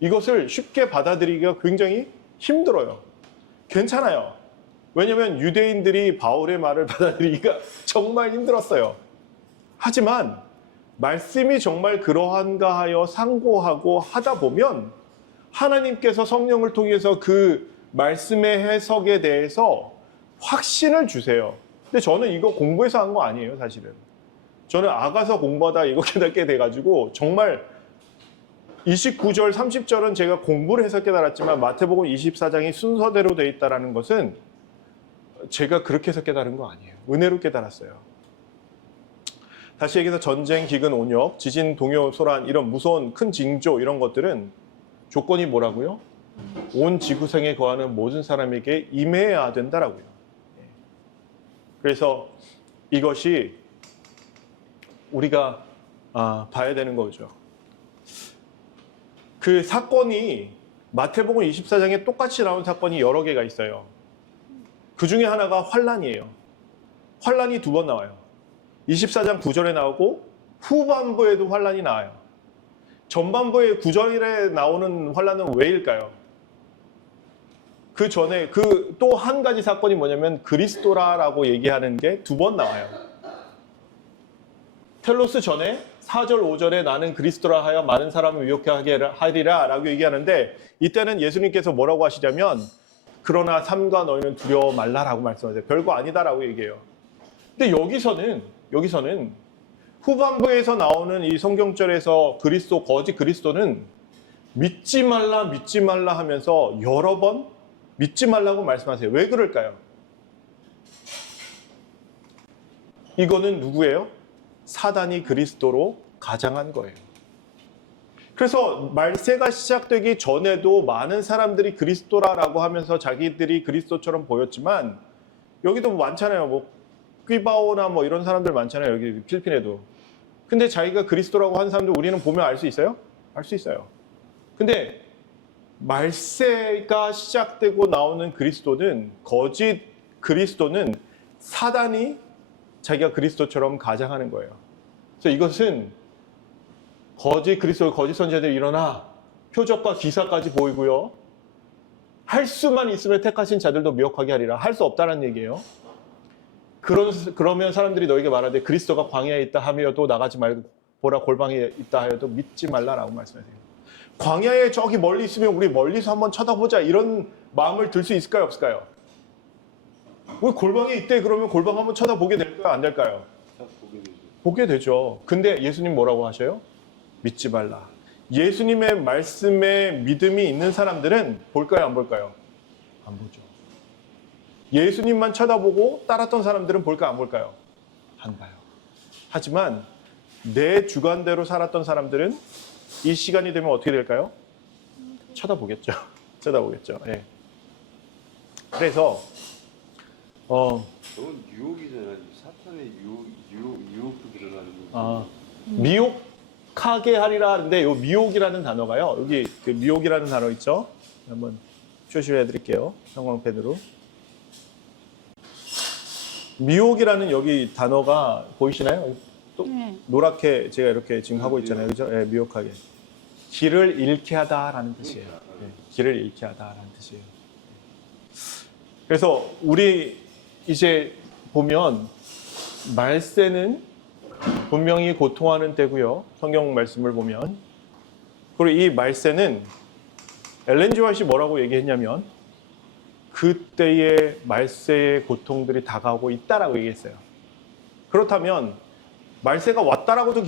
이것을 쉽게 받아들이기가 굉장히 힘들어요. 괜찮아요. 왜냐하면 유대인들이 바울의 말을 받아들이기가 정말 힘들었어요. 하지만 말씀이 정말 그러한가 하여 상고하고 하다 보면 하나님께서 성령을 통해서 그 말씀의 해석에 대해서 확신을 주세요. 근데 저는 이거 공부해서 한 거 아니에요, 사실은. 저는 아가서 공부하다 이거 깨닫게 돼가지고 정말 29절, 30절은 제가 공부를 해서 깨달았지만 마태복음 24장이 순서대로 되어 있다는 것은 제가 그렇게 해서 깨달은 거 아니에요. 은혜로 깨달았어요. 다시 얘기해서 전쟁, 기근, 온역, 지진, 동요, 소란 이런 무서운 큰 징조 이런 것들은 조건이 뭐라고요? 온 지구상에 거하는 모든 사람에게 임해야 된다라고요. 그래서 이것이 우리가 봐야 되는 거죠. 그 사건이 마태복음 24장에 똑같이 나온 사건이 여러 개가 있어요. 그 중에 하나가 환란이에요. 환란이 2번 나와요. 24장 9절에 나오고 후반부에도 환란이 나와요. 전반부에 9절에 나오는 환란은 왜일까요? 그 전에 또 한 가지 사건이 뭐냐면 그리스도라라고 얘기하는 게 2번 나와요. 텔로스 전에 4절 5절에 나는 그리스도라 하여 많은 사람을 유혹하게 하리라 라고 얘기하는데 이때는 예수님께서 뭐라고 하시냐면 그러나 삼가 너희는 두려워 말라라고 말씀하세요. 별거 아니다라고 얘기해요. 근데 여기서는 후반부에서 나오는 이 성경절에서 거짓 그리스도는 믿지 말라 하면서 여러 번 믿지 말라고 말씀하세요. 왜 그럴까요? 이거는 누구예요? 사단이 그리스도로 가장한 거예요. 그래서 말세가 시작되기 전에도 많은 사람들이 그리스도라고 하면서 자기들이 그리스도처럼 보였지만 여기도 많잖아요. 퀴바오나 이런 사람들 많잖아요. 여기 필리핀에도. 근데 자기가 그리스도라고 하는 사람들 우리는 보면 알 수 있어요? 알 수 있어요. 근데 말세가 시작되고 나오는 그리스도는 거짓 그리스도는 사단이 자기가 그리스도처럼 가장하는 거예요. 그래서 이것은 거짓 그리스도, 거짓 선지자들이 일어나 표적과 기사까지 보이고요. 할 수만 있으면 택하신 자들도 미혹하게 하리라. 할 수 없다는 얘기예요. 그러면 사람들이 너에게 말하되 그리스도가 광야에 있다 하며도 나가지 말고 보라 골방에 있다 하여도 믿지 말라라고 말씀하세요. 광야에 저기 멀리 있으면 우리 멀리서 한번 쳐다보자 이런 마음을 들 수 있을까요? 없을까요? 왜 골방에 있대? 그러면 골방 한번 쳐다보게 될까요? 안 될까요? 보게 되죠. 보게 되죠. 근데 예수님 뭐라고 하셔요? 믿지 말라. 예수님의 말씀에 믿음이 있는 사람들은 볼까요? 안 볼까요? 안 보죠. 예수님만 쳐다보고 따랐던 사람들은 볼까요? 안 볼까요? 안 봐요. 하지만 내 주관대로 살았던 사람들은 이 시간이 되면 어떻게 될까요? 쳐다보겠죠. 쳐다보겠죠. 예. 그래서 저건 유혹이잖아요. 사탄의 유혹도 들어가는 거죠. 미혹하게 하리라 하는데 요 미혹이라는 단어가요. 여기 그 미혹이라는 단어 있죠? 한번 표시해 드릴게요. 형광펜으로. 미혹이라는 여기 단어가 보이시나요? 또 네. 노랗게 제가 이렇게 지금 하고 있잖아요. 그죠? 예, 미혹하게. 길을 잃게 하다라는 뜻이에요. 예, 길을 잃게 하다라는 뜻이에요. 그래서 우리 이제 보면 말세는 분명히 고통하는 때고요. 성경 말씀을 보면. 그리고 이 말세는 엘렌 지 화이트가 뭐라고 얘기했냐면 그때의 말세의 고통들이 다가오고 있다라고 얘기했어요. 그렇다면 말세가 왔다라고도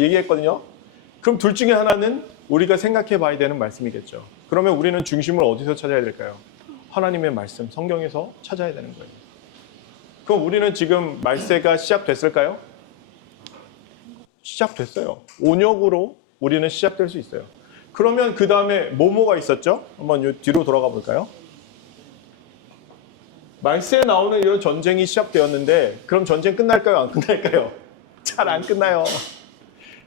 얘기했거든요. 그럼 둘 중에 하나는 우리가 생각해 봐야 되는 말씀이겠죠. 그러면 우리는 중심을 어디서 찾아야 될까요? 하나님의 말씀, 성경에서 찾아야 되는 거예요. 그럼 우리는 지금 말세가 시작됐을까요? 시작됐어요. 온역으로 우리는 시작될 수 있어요. 그러면 그 다음에 뭐가 있었죠? 한번 뒤로 돌아가 볼까요? 말세에 나오는 이런 전쟁이 시작되었는데 그럼 전쟁 끝날까요? 안 끝날까요? 잘 안 끝나요.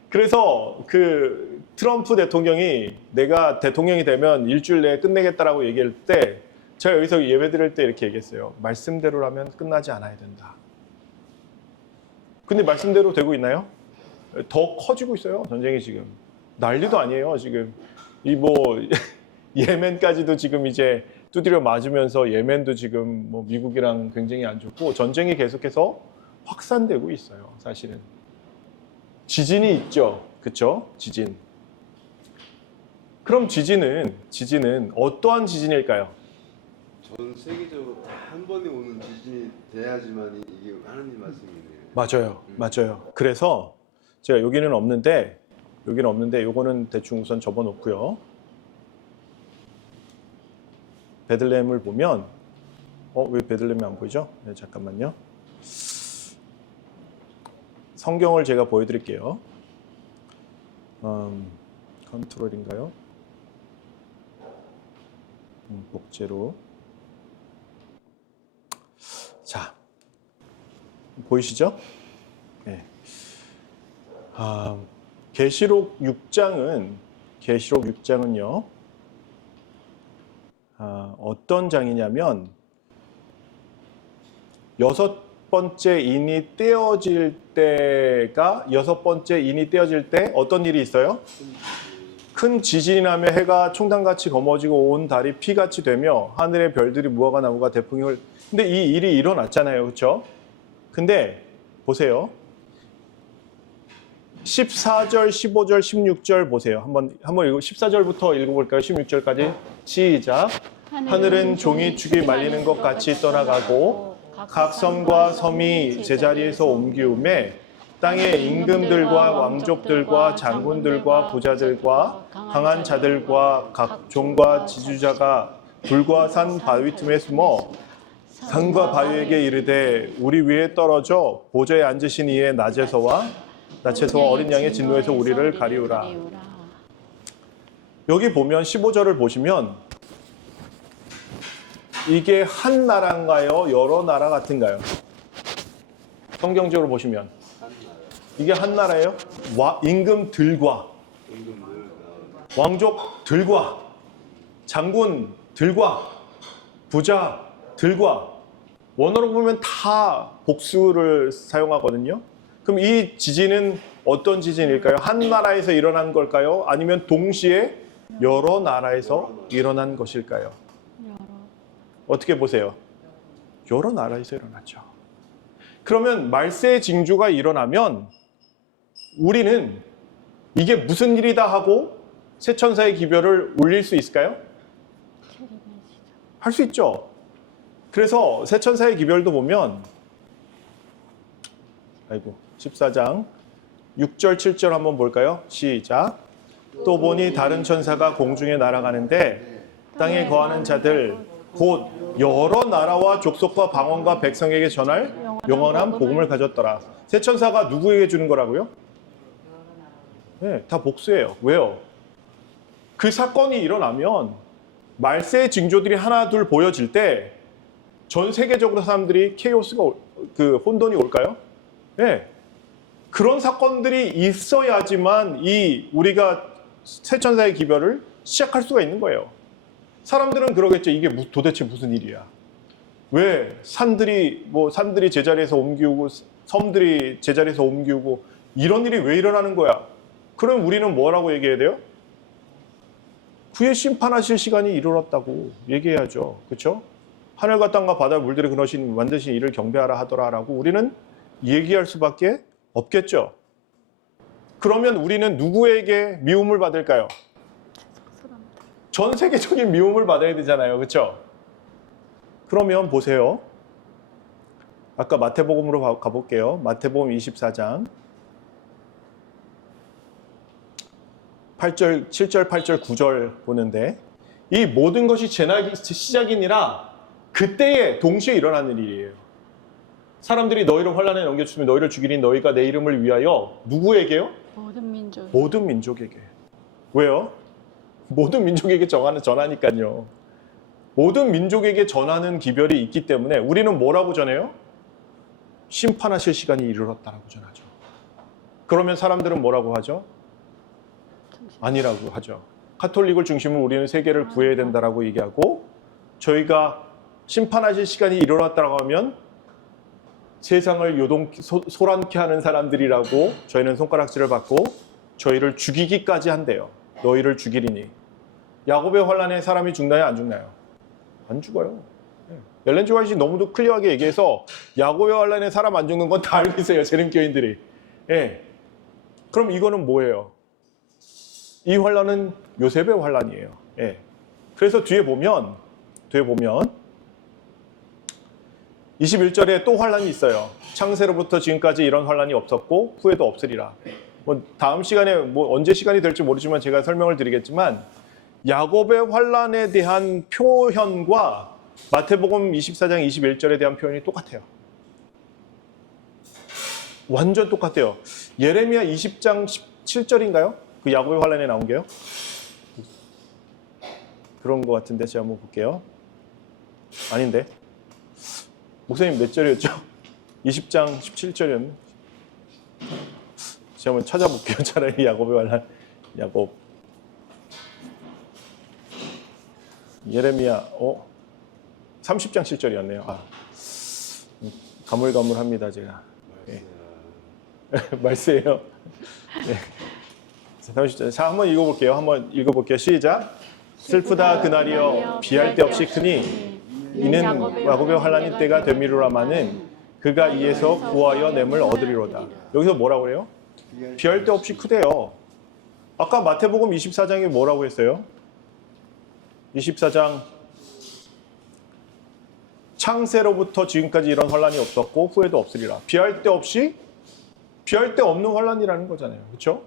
그래서 그 트럼프 대통령이 내가 대통령이 되면 일주일 내에 끝내겠다라고 얘기할 때 제가 여기서 예배 드릴 때 이렇게 얘기했어요. 말씀대로라면 끝나지 않아야 된다. 근데 말씀대로 되고 있나요? 더 커지고 있어요. 전쟁이 지금. 난리도 아니에요. 지금 이 뭐 예멘까지도 지금 이제 두드려 맞으면서 예멘도 지금 뭐 미국이랑 굉장히 안 좋고 전쟁이 계속해서 확산되고 있어요. 사실은. 지진이 있죠. 그렇죠? 지진. 그럼 지진은 어떠한 지진일까요? 전 세계적으로 다 한 번에 오는 지진이 돼야지만 이게 하나님 말씀이네요. 맞아요. 그래서 제가 여기는 없는데 요거는 대충 우선 접어놓고요. 베들레헴을 보면 왜 베들레헴이 안 보이죠? 네, 잠깐만요. 성경을 제가 보여드릴게요. 컨트롤인가요? 복제로. 자, 보이시죠? 네. 계시록 6장은요. 어떤 장이냐면 여섯 번째 인이 떼어질 때 어떤 일이 있어요? 큰 지진이 나며 해가 총단같이 검어지고 온 달이 피같이 되며 하늘의 별들이 무화과 나무가 대풍을 근데 이 일이 일어났잖아요. 그렇죠? 근데 보세요. 14절, 15절, 16절 보세요. 한번 14절부터 읽어볼까요? 16절까지 시작. 하늘은 종이축이 말리는 것 같이 떠나가고 각 성과 섬이 제자리에서 옮기우매 땅의 임금들과 왕족들과 장군들과 부자들과 강한 자들과 각 종과 지주자가 불과 산 바위 틈에 숨어 산과 바위에게 이르되 우리 위에 떨어져 보좌에 앉으신 이의 낮에서와 어린 양의 진노에서 우리를 가리우라. 여기 보면 15절을 보시면 이게 한 나라인가요? 여러 나라 같은가요? 성경적으로 보시면 이게 한 나라예요? 임금들과 왕족들과 장군들과 부자들과 원어로 보면 다 복수를 사용하거든요. 그럼 이 지진은 어떤 지진일까요? 한 나라에서 일어난 걸까요? 아니면 동시에 여러 나라에서 일어난 것일까요? 어떻게 보세요? 여러 나라에서 일어났죠. 그러면 말세의 징조가 일어나면 우리는 이게 무슨 일이다 하고 새천사의 기별을 울릴 수 있을까요? 할 수 있죠. 그래서 새천사의 기별도 보면 14장 6절 7절 한번 볼까요? 시작. 또 보니 다른 천사가 공중에 날아가는데 땅에 거하는 자들 곧 여러 나라와 족속과 방언과 백성에게 전할 영원한 복음을 가졌더라. 새 천사가 누구에게 주는 거라고요? 네, 다 복수예요. 왜요? 그 사건이 일어나면 말세의 징조들이 하나 둘 보여질 때 전 세계적으로 사람들이 케이오스가 혼돈이 올까요? 네. 그런 사건들이 있어야지만 우리가 새 천사의 기별을 시작할 수가 있는 거예요. 사람들은 그러겠죠. 이게 도대체 무슨 일이야? 왜 산들이 제자리에서 옮기고 섬들이 제자리에서 옮기고 이런 일이 왜 일어나는 거야? 그럼 우리는 뭐라고 얘기해야 돼요? 그의 심판하실 시간이 이르렀다고 얘기해야죠. 그렇죠? 하늘과 땅과 바다 물들이 그러신 만드신 이를 경배하라 하더라라고 우리는 얘기할 수밖에 없겠죠. 그러면 우리는 누구에게 미움을 받을까요? 전 세계적인 미움을 받아야 되잖아요. 그렇죠? 그러면 보세요. 아까 마태복음으로 가볼게요. 마태복음 24장 8절, 7절, 8절, 9절 보는데 이 모든 것이 재난이 시작이니라 그때에 동시에 일어나는 일이에요. 사람들이 너희를 환난에 넘겨주시면 너희를 죽이니 너희가 내 이름을 위하여 누구에게요? 모든 민족에게. 왜요? 모든 민족에게 전하니까요. 모든 민족에게 전하는 기별이 있기 때문에 우리는 뭐라고 전해요? 심판하실 시간이 이르렀다라고 전하죠. 그러면 사람들은 뭐라고 하죠? 아니라고 하죠. 카톨릭을 중심으로 우리는 세계를 구해야 된다라고 얘기하고 저희가 심판하실 시간이 이르렀다고 하면 세상을 소란케 하는 사람들이라고 저희는 손가락질을 받고 저희를 죽이기까지 한대요. 너희를 죽이리니. 야곱의 환란에 사람이 죽나요? 안 죽나요? 안 죽어요. 엘렌 지 화이트가 너무도 클리어하게 얘기해서 야곱의 환란에 사람 안 죽는 건 다 알고 있어요. 재림교인들이. 예. 그럼 이거는 뭐예요? 이 환란은 요셉의 환란이에요. 예. 그래서 뒤에 보면 21절에 또 환란이 있어요. 창세로부터 지금까지 이런 환란이 없었고 후에도 없으리라. 다음 시간에 언제 시간이 될지 모르지만 제가 설명을 드리겠지만 야곱의 환란에 대한 표현과 마태복음 24장 21절에 대한 표현이 똑같아요. 완전 똑같아요. 예레미야 20장 17절인가요? 그 야곱의 환란에 나온 게요? 그런 것 같은데 제가 한번 볼게요. 아닌데. 목사님 몇 절이었죠? 20장 17절이었네. 제가 한번 찾아볼게요. 차라리 야곱의 환란. 야곱. 예레미야 30장 7절이었네요. 가물가물합니다 제가. 네. 말세예요. 네. 자, 한번 읽어볼게요. 시작. 슬프다 그날이여 비할 데 없이 크니 이는 야곱의 환란이 때가 되미르라마는 그가 이에서 구하여 냄을 얻으리로다. 여기서 뭐라고 그래요? 비할 데 없이 크대요. 아까 마태복음 24장에 뭐라고 했어요? 24장 창세로부터 지금까지 이런 환란이 없었고 후에도 없으리라. 비할 데 없는 환란이라는 거잖아요. 그렇죠?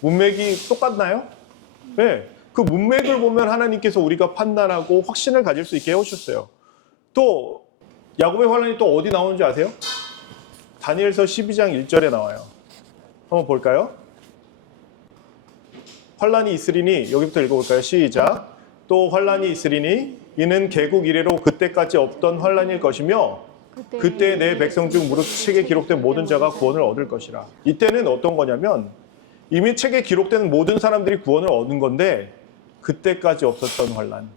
문맥이 똑같나요? 네. 그 문맥을 보면 하나님께서 우리가 판단하고 확신을 가질 수 있게 해오셨어요. 또 야곱의 환란이 또 어디 나오는지 아세요? 다니엘서 12장 1절에 나와요. 한번 볼까요? 환란이 있으리니 여기부터 읽어볼까요? 시작. 또 환란이 있으리니 이는 개국 이래로 그때까지 없던 환란일 것이며 그때 내 백성 중 무릇 책에 기록된 모든 자가 구원을 얻을 것이라. 이때는 어떤 거냐면 이미 책에 기록된 모든 사람들이 구원을 얻은 건데 그때까지 없었던 환란,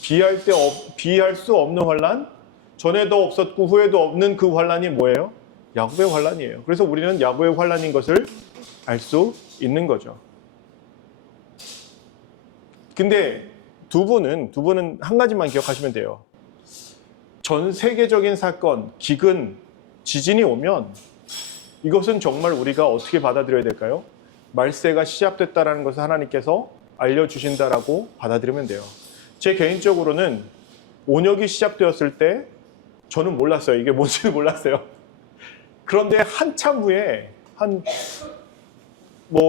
비할 수 없는 환란, 전에도 없었고 후에도 없는 그 환란이 뭐예요? 야곱의 환란이에요. 그래서 우리는 야곱의 환란인 것을 알 수 있는 거죠. 근데 두 분은 한 가지만 기억하시면 돼요. 전 세계적인 사건, 기근, 지진이 오면 이것은 정말 우리가 어떻게 받아들여야 될까요? 말세가 시작됐다는 것을 하나님께서 알려주신다라고 받아들이면 돼요. 제 개인적으로는 온역이 시작되었을 때 저는 몰랐어요. 이게 뭔지는 몰랐어요. 그런데 한참 후에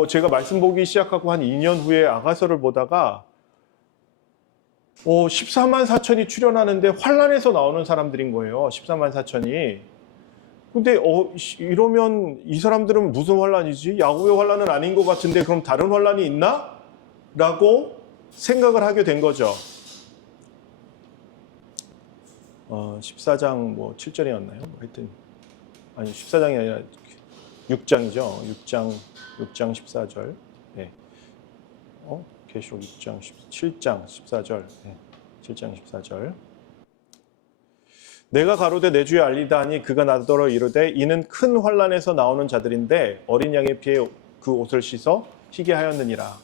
제가 말씀 보기 시작하고 한 2년 후에 아가서를 보다가 14만 4천이 출연하는데 환란에서 나오는 사람들인 거예요. 14만 4천이. 근데 이러면 이 사람들은 무슨 환란이지? 야곱의 환란은 아닌 것 같은데 그럼 다른 환란이 있나? 라고 생각을 하게 된 거죠. 14장 7절이었나요? 하여튼 아니 14장이 아니라 6장이죠. 6장 14절. 네. 계시록 7장 14절. 네. 7장 14절. 내가 가로되 내 주에 알리다 하니 그가 나더러 이르되 이는 큰 환란에서 나오는 자들인데 어린 양의 피에 그 옷을 씻어 희게 하였느니라.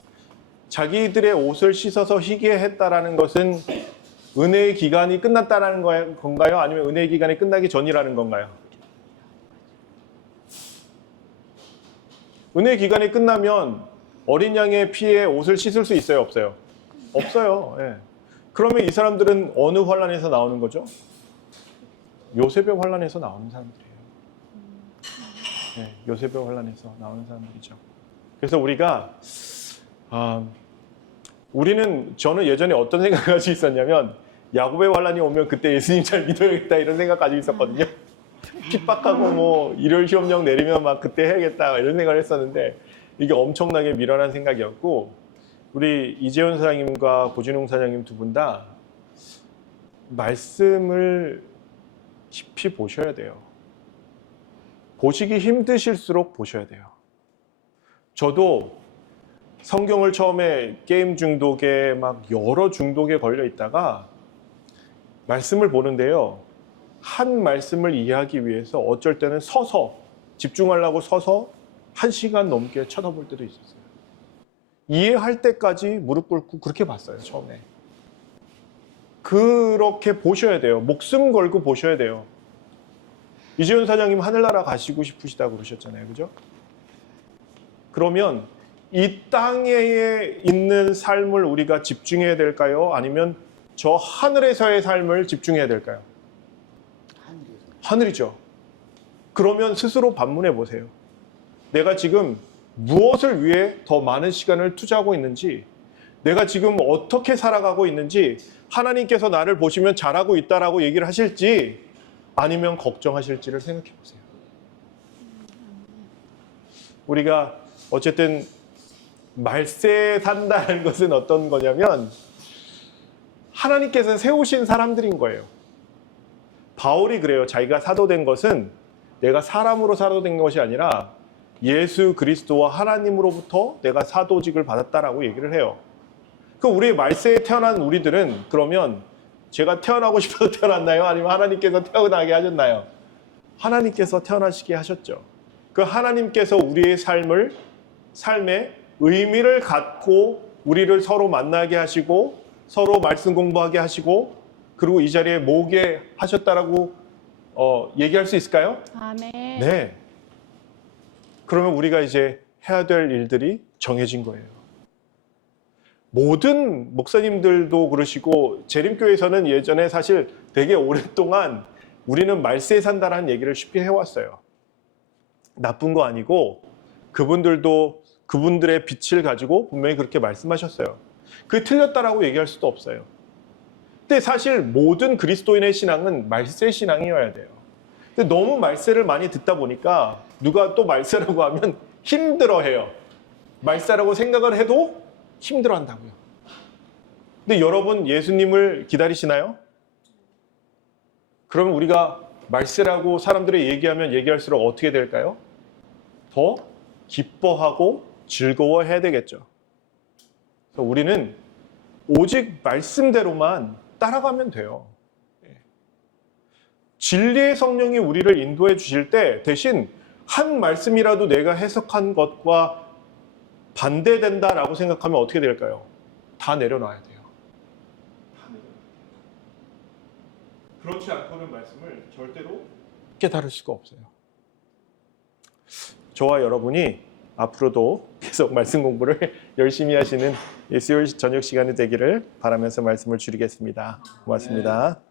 자기들의 옷을 씻어서 희게 했다라는 것은 은혜의 기간이 끝났다라는 건가요? 아니면 은혜의 기간이 끝나기 전이라는 건가요? 은혜의 기간이 끝나면 어린 양의 피에 옷을 씻을 수 있어요? 없어요? 없어요. 예. 그러면 이 사람들은 어느 환란에서 나오는 거죠? 요셉의 환란에서 나오는 사람들이에요. 네, 요셉의 환란에서 나오는 사람들이죠. 그래서 저는 예전에 어떤 생각을 가지고 있었냐면 야곱의 환란이 오면 그때 예수님 잘 믿어야겠다 이런 생각 가지고 있었거든요. 핍박하고 일요일 시험령 내리면 막 그때 해야겠다 이런 생각을 했었는데 이게 엄청나게 미련한 생각이었고 우리 이재훈 사장님과 고진웅 사장님 두 분 다 말씀을 깊이 보셔야 돼요. 보시기 힘드실수록 보셔야 돼요. 저도 성경을 처음에 게임 중독에 막 여러 중독에 걸려 있다가 말씀을 보는데요. 한 말씀을 이해하기 위해서 어쩔 때는 집중하려고 서서 1시간 넘게 쳐다볼 때도 있었어요. 이해할 때까지 무릎 꿇고 그렇게 봤어요, 처음에. 그렇게 보셔야 돼요. 목숨 걸고 보셔야 돼요. 이재훈 사장님 하늘나라 가시고 싶으시다고 그러셨잖아요. 그죠? 그러면 이 땅에 있는 삶을 우리가 집중해야 될까요? 아니면 저 하늘에서의 삶을 집중해야 될까요? 하늘이죠. 그러면 스스로 반문해 보세요. 내가 지금 무엇을 위해 더 많은 시간을 투자하고 있는지, 내가 지금 어떻게 살아가고 있는지 하나님께서 나를 보시면 잘하고 있다라고 얘기를 하실지 아니면 걱정하실지를 생각해 보세요. 우리가 어쨌든 말세에 산다는 것은 어떤 거냐면 하나님께서 세우신 사람들인 거예요. 바울이 그래요. 자기가 사도된 것은 내가 사람으로 사도된 것이 아니라 예수 그리스도와 하나님으로부터 내가 사도직을 받았다라고 얘기를 해요. 그 우리의 말세에 태어난 우리들은 그러면 제가 태어나고 싶어서 태어났나요? 아니면 하나님께서 태어나게 하셨나요? 하나님께서 태어나시게 하셨죠. 그 하나님께서 우리의 삶에 의미를 갖고 우리를 서로 만나게 하시고 서로 말씀 공부하게 하시고 그리고 이 자리에 모으게 하셨다라고 얘기할 수 있을까요? 아멘. 네. 그러면 우리가 이제 해야 될 일들이 정해진 거예요. 모든 목사님들도 그러시고 재림교회에서는 예전에 사실 되게 오랫동안 우리는 말세에 산다라는 얘기를 쉽게 해왔어요. 나쁜 거 아니고 그분들도 그분들의 빛을 가지고 분명히 그렇게 말씀하셨어요. 그게 틀렸다라고 얘기할 수도 없어요. 근데 사실 모든 그리스도인의 신앙은 말세 신앙이어야 돼요. 근데 너무 말세를 많이 듣다 보니까 누가 또 말세라고 하면 힘들어해요. 말세라고 생각을 해도 힘들어한다고요. 근데 여러분 예수님을 기다리시나요? 그러면 우리가 말세라고 사람들이 얘기하면 얘기할수록 어떻게 될까요? 더 기뻐하고 즐거워해야 되겠죠. 그래서 우리는 오직 말씀대로만 따라가면 돼요. 진리의 성령이 우리를 인도해 주실 때 대신 한 말씀이라도 내가 해석한 것과 반대된다라고 생각하면 어떻게 될까요? 다 내려놔야 돼요. 다 내려놔야 돼요. 그렇지 않고는 말씀을 절대로 깨달을 수가 없어요. 저와 여러분이 앞으로도 계속 말씀 공부를 열심히 하시는 수요일 저녁 시간이 되기를 바라면서 말씀을 줄이겠습니다. 고맙습니다.